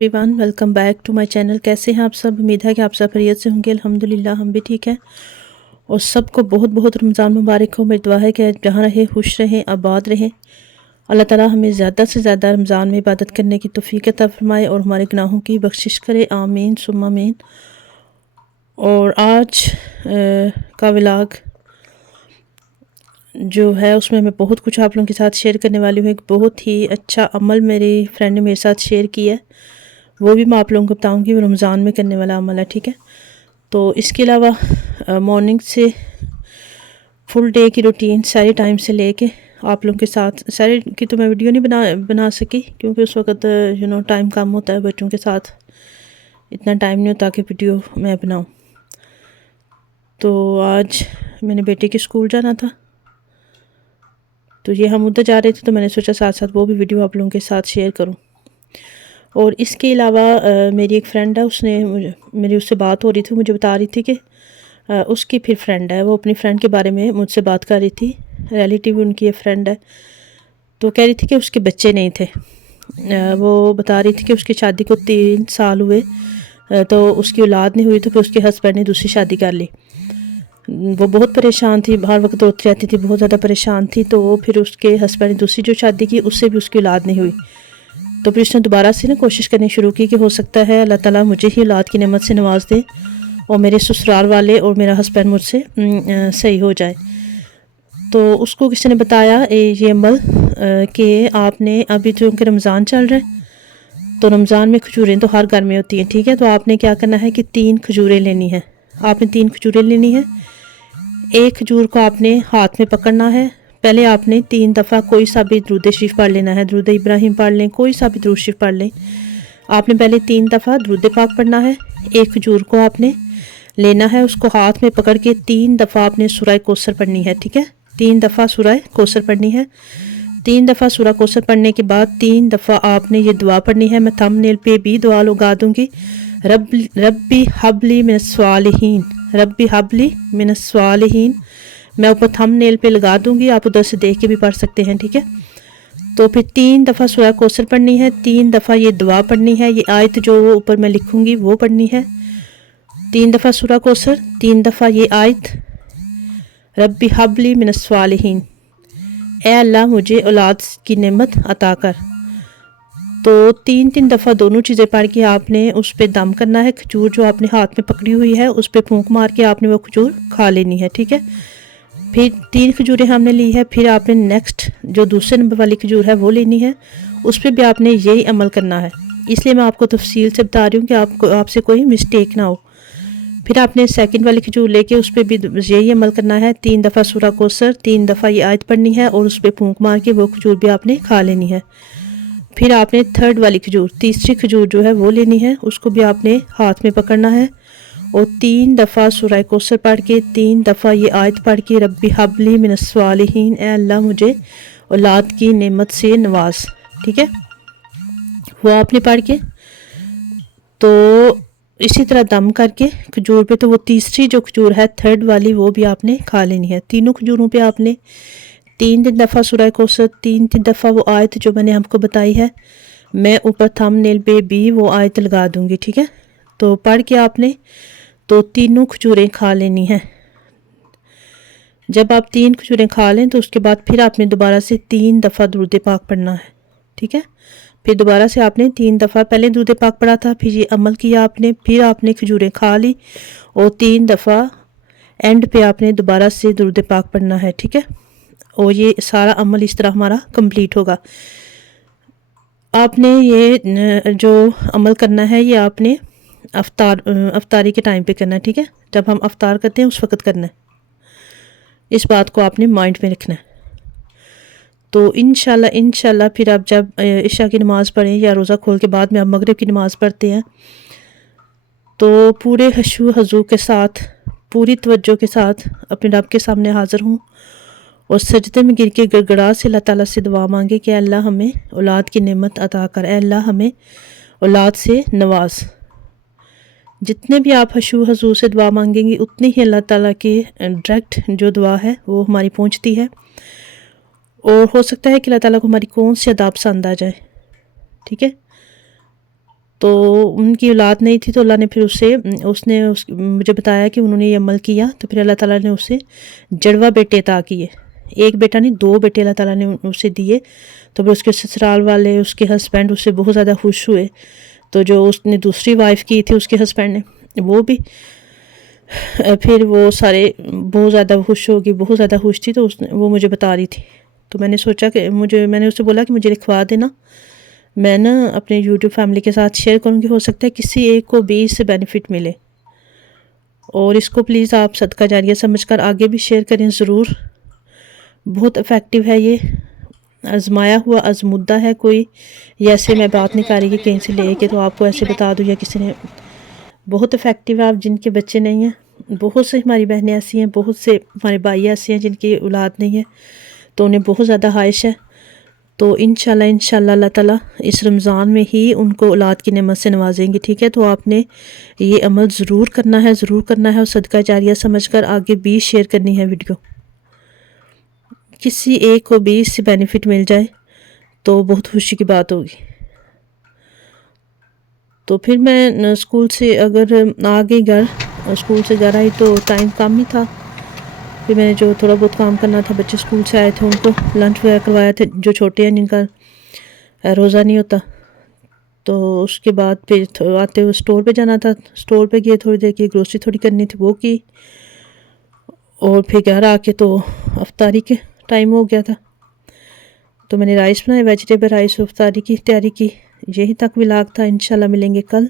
Everyone welcome back to my channel. कैसे हैं आप सब? उम्मीद है कि आप सब खैरियत से होंगे। अल्हम्दुलिल्लाह हम भी ठीक हैं और सबको बहुत बहुत रमज़ान मुबारक हो। मेरी दुआ है कि जहाँ रहे खुश रहें, आबाद रहें। अल्लाह ताला हमें ज़्यादा से ज़्यादा रमज़ान में इबादत करने की तौफीक अता फरमाए और हमारे गुनाहों की बख्शिश करे। आमीन सुम्मा आमीन। और आज का व्लॉग जो है उसमें मैं बहुत कुछ आप लोगों के साथ शेयर करने वाली हूँ। एक बहुत ही अच्छा अमल मेरी फ्रेंड ने मेरे साथ शेयर किया है, वो भी मैं आप लोगों को बताऊंगी। वो रमज़ान में करने वाला अमल है, ठीक है। तो इसके अलावा मॉर्निंग से फुल डे की रूटीन सारे टाइम से लेके आप लोगों के साथ सारे की तो मैं वीडियो नहीं बना सकी क्योंकि उस वक़्त टाइम कम होता है बच्चों के साथ, इतना टाइम नहीं होता कि वीडियो मैं बनाऊँ। तो आज मैंने बेटे के स्कूल जाना था, तो ये हम उधर जा रहे थे, तो मैंने सोचा साथ साथ वो भी वीडियो आप लोगों के साथ शेयर करूँ। और इसके अलावा मेरी एक फ्रेंड है, मेरी उससे बात हो रही थी, मुझे बता रही थी कि उसकी फिर फ्रेंड है, वो अपनी फ्रेंड के बारे में मुझसे बात कर रही थी। रिलेटिव उनकी एक फ्रेंड है, तो कह रही थी कि उसके बच्चे नहीं थे। वो बता रही थी कि उसकी शादी को 3 साल हुए, तो उसकी औलाद नहीं हुई, तो फिर उसके हस्बैंड ने दूसरी शादी कर ली। वो बहुत परेशान थी, हर वक्त रोती रहती थी, बहुत ज़्यादा परेशान थी। तो फिर उसके हस्बैंड ने दूसरी जो शादी की उससे भी उसकी औलाद नहीं हुई। तो फिर उसने दोबारा से ना कोशिश करनी शुरू की कि हो सकता है अल्लाह ताला मुझे ही औलाद की नेमत से नवाज दे और मेरे ससुराल वाले और मेरा हस्बैंड मुझसे सही हो जाए। तो उसको किसी ने बताया ये अमल कि आपने अभी जो कि रमज़ान चल रहा है, तो रमज़ान में खजूरें तो हर घर में होती हैं, ठीक है। तो आपने क्या करना है कि 3 खजूरें लेनी है। आपने 3 खजूरें लेनी है। एक खजूर को आपने हाथ में पकड़ना है। पहले आपने 3 दफ़ा कोई सा भी दुरूद शरीफ पढ़ लेना है, दुरूद इब्राहिम पढ़ लें, कोई सा भी दुरूद शरीफ पढ़ लें। आपने पहले 3 दफ़ा दुरूद पाक पढ़ना है। एक खजूर को आपने लेना है, उसको हाथ में पकड़ के 3 दफ़ा आपने सूरह कौसर पढ़नी है, ठीक है। 3 दफ़ा सूरह कौसर पढ़नी है। 3 दफ़ा सूरह कौसर पढ़ने के बाद 3 दफ़ा आपने ये दुआ पढ़नी है। मैं थंबनेल पे भी दुआ लगा दूंगी। रब्बी हबली मिनस्वालिहीन, रब्बी हबली मिनस्वालिहीन मैं ऊपर थंबनेल पे लगा दूंगी, आप उधर से देख के भी पढ़ सकते हैं, ठीक है। तो फिर 3 दफ़ा सूरह कौसर पढ़नी है, 3 दफ़ा ये दुआ पढ़नी है। ये आयत जो ऊपर मैं लिखूंगी वो पढ़नी है। 3 दफ़ा सूरह कौसर, 3 दफ़ा ये आयत, रब्बी हबली मिनस्वालिहीन, ए अल्लाह मुझे औलाद की नेमत अता कर। तो 3 दफ़ा दोनों चीज़ें पढ़ के आपने उस पर दम करना है। खजूर जो आपने हाथ में पकड़ी हुई है उस पर फूंक मार के आपने वो खजूर खा लेनी है, ठीक है। फिर 3 खजूरें हमने ली है। फिर आपने नेक्स्ट जो दूसरे नंबर वाली खजूर है वो लेनी है, उस पर भी आपने यही अमल करना है। इसलिए मैं आपको तफसील से बता रही हूँ कि आपसे कोई मिस्टेक ना हो। फिर आपने सेकंड वाली खजूर लेके उस पर भी यही अमल करना है। 3 दफ़ा सूरह कौसर, 3 दफ़ा ये आयत पढ़नी है और उस पर फूंक मार के वो खजूर भी आपने खा लेनी है। फिर आपने थर्ड वाली खजूर, तीसरी खजूर जो है वो लेनी है, उसको भी आपने हाथ में पकड़ना है और 3 दफ़ा सूरह कौसर पढ़ के 3 दफ़ा ये आयत पढ़ के रब्बी हबली मिनस्वालिहीन, ए अल्लाह मुझे औलाद की नेमत से नवाज, ठीक है। वो आपने पढ़ के तो इसी तरह दम करके खजूर पे, तो वो तीसरी जो खजूर है थर्ड वाली वो भी आपने खा लेनी है। तीनों खजूरों पे आपने 3 दफ़ा सूरह कौसर, 3 दफ़ा वो आयत जो मैंने आपको बताई है, मैं ऊपर थंबनेल पे भी वो आयत लगा दूंगी, ठीक है। तो पढ़ के आपने तो तीनों खजूरें खा लेनी हैं। जब आप 3 खजूरें खा लें तो उसके बाद फिर आपने दोबारा से 3 दफ़ा दुरूद पाक पढ़ना है, ठीक है। फिर दोबारा से आपने 3 दफ़ा, पहले दुरूद पाक पढ़ा था, फिर ये अमल किया आपने, फिर आपने खजूरें खा ली और 3 दफ़ा एंड पे आपने दोबारा से दुरूद पाक पढ़ना है, ठीक है। और ये सारा अमल इस तरह हमारा कंप्लीट होगा। आपने ये जो अमल करना है ये आपने अफ्तारी के टाइम पे करना है, ठीक है। जब हम अफ्तार करते हैं उस वक़्त करना है। इस बात को आपने माइंड में रखना है। तो इंशाल्लाह फिर आप जब इशा की नमाज़ पढ़ें या रोज़ा खोल के बाद में आप मगरिब की नमाज़ पढ़ते हैं, तो पूरे हशू हजू के साथ, पूरी तवज्जो के साथ अपने रब के सामने हाज़िर हूँ और सजदे में गिर के गड़गड़ा से अल्लाह ताला से दुआ मांगे कि अल्लाह हमें औलाद की नेमत अता कर, अल्लाह हमें औलाद से नवाज। जितने भी आप हशू हजू से दुआ मांगेंगी उतनी ही अल्लाह ताला की डायरेक्ट जो दुआ है वो हमारी पहुँचती है। और हो सकता है कि अल्लाह ताला को हमारी कौन सी अदा पसंद आ जाए, ठीक है। تو ان کی اولاد نہیں تھی، تو اللہ نے پھر مجھے بتایا کہ انہوں نے یہ عمل کیا، تو پھر اللہ تعالیٰ نے اسے جڑوا بیٹے عطا کیے، ایک بیٹا نہیں 2 بیٹے اللہ تعالیٰ نے اسے دیے۔ تو پھر اس کے سسرال والے، اس کے ہسبینڈ اس سے بہت زیادہ خوش ہوئے۔ تو جو اس نے دوسری وائف کی تھی اس کے ہسبینڈ نے، وہ بھی پھر وہ سارے بہت زیادہ خوش ہوگی، بہت زیادہ خوش تھی، تو وہ مجھے بتا رہی تھی۔ تو میں نے سوچا کہ میں نے اسے بولا کہ مجھے لکھوا دینا، میں نا اپنے یوٹیوب فیملی کے ساتھ شیئر کروں گی، ہو سکتا ہے کسی ایک کو بھی اس سے بینیفٹ ملے، اور اس کو پلیز آپ صدقہ جاریہ سمجھ کر آگے بھی شیئر کریں ضرور۔ بہت افیکٹو ہے، یہ آزمایا ہوا آزمودہ ہے کوئی، یہ ایسے میں بات نہیں کر رہی کہ کہیں سے لے کے تو آپ کو ایسے بتا دوں یا کسی نے، بہت افیکٹو ہے۔ آپ جن کے بچے نہیں ہیں، بہت سے ہماری بہنیں ایسی ہیں، بہت سے ہمارے بھائی ایسے ہیں جن کی اولاد نہیں ہے، تو انہیں بہت زیادہ خواہش ہے، تو انشاءاللہ اللہ تعالیٰ اس رمضان میں ہی ان کو اولاد کی نعمت سے نوازیں گے، ٹھیک ہے؟ تو آپ نے یہ عمل ضرور کرنا ہے، ضرور کرنا ہے، اور صدقہ جاریہ سمجھ کر آگے بھی شیئر کرنی ہے ویڈیو، کسی ایک کو بھی اس سے بینیفٹ مل جائے تو بہت خوشی کی بات ہوگی۔ تو پھر میں اسکول سے اگر آ گئی گھر، اسکول سے گھر آئی تو ٹائم کم ہی تھا، پھر میں نے جو تھوڑا بہت کام کرنا تھا، بچے اسکول سے آئے تھے ان کو لنچ وغیرہ کروایا تھا، جو چھوٹے ہیں جن کا روزہ نہیں ہوتا، تو اس کے بعد پھر آتے ہوئے اسٹور پہ جانا تھا، اسٹور پہ گئے، تھوڑی دیر کی گروسری تھوڑی کرنی تھی وہ کی، اور پھر گھر آ کے تو افطاری کے ٹائم ہو گیا تھا، تو میں نے رائس بنایا، ویجیٹیبل رائس، افطاری کی تیاری کی۔ یہی تک ولاگ تھا، انشاءاللہ ملیں گے کل۔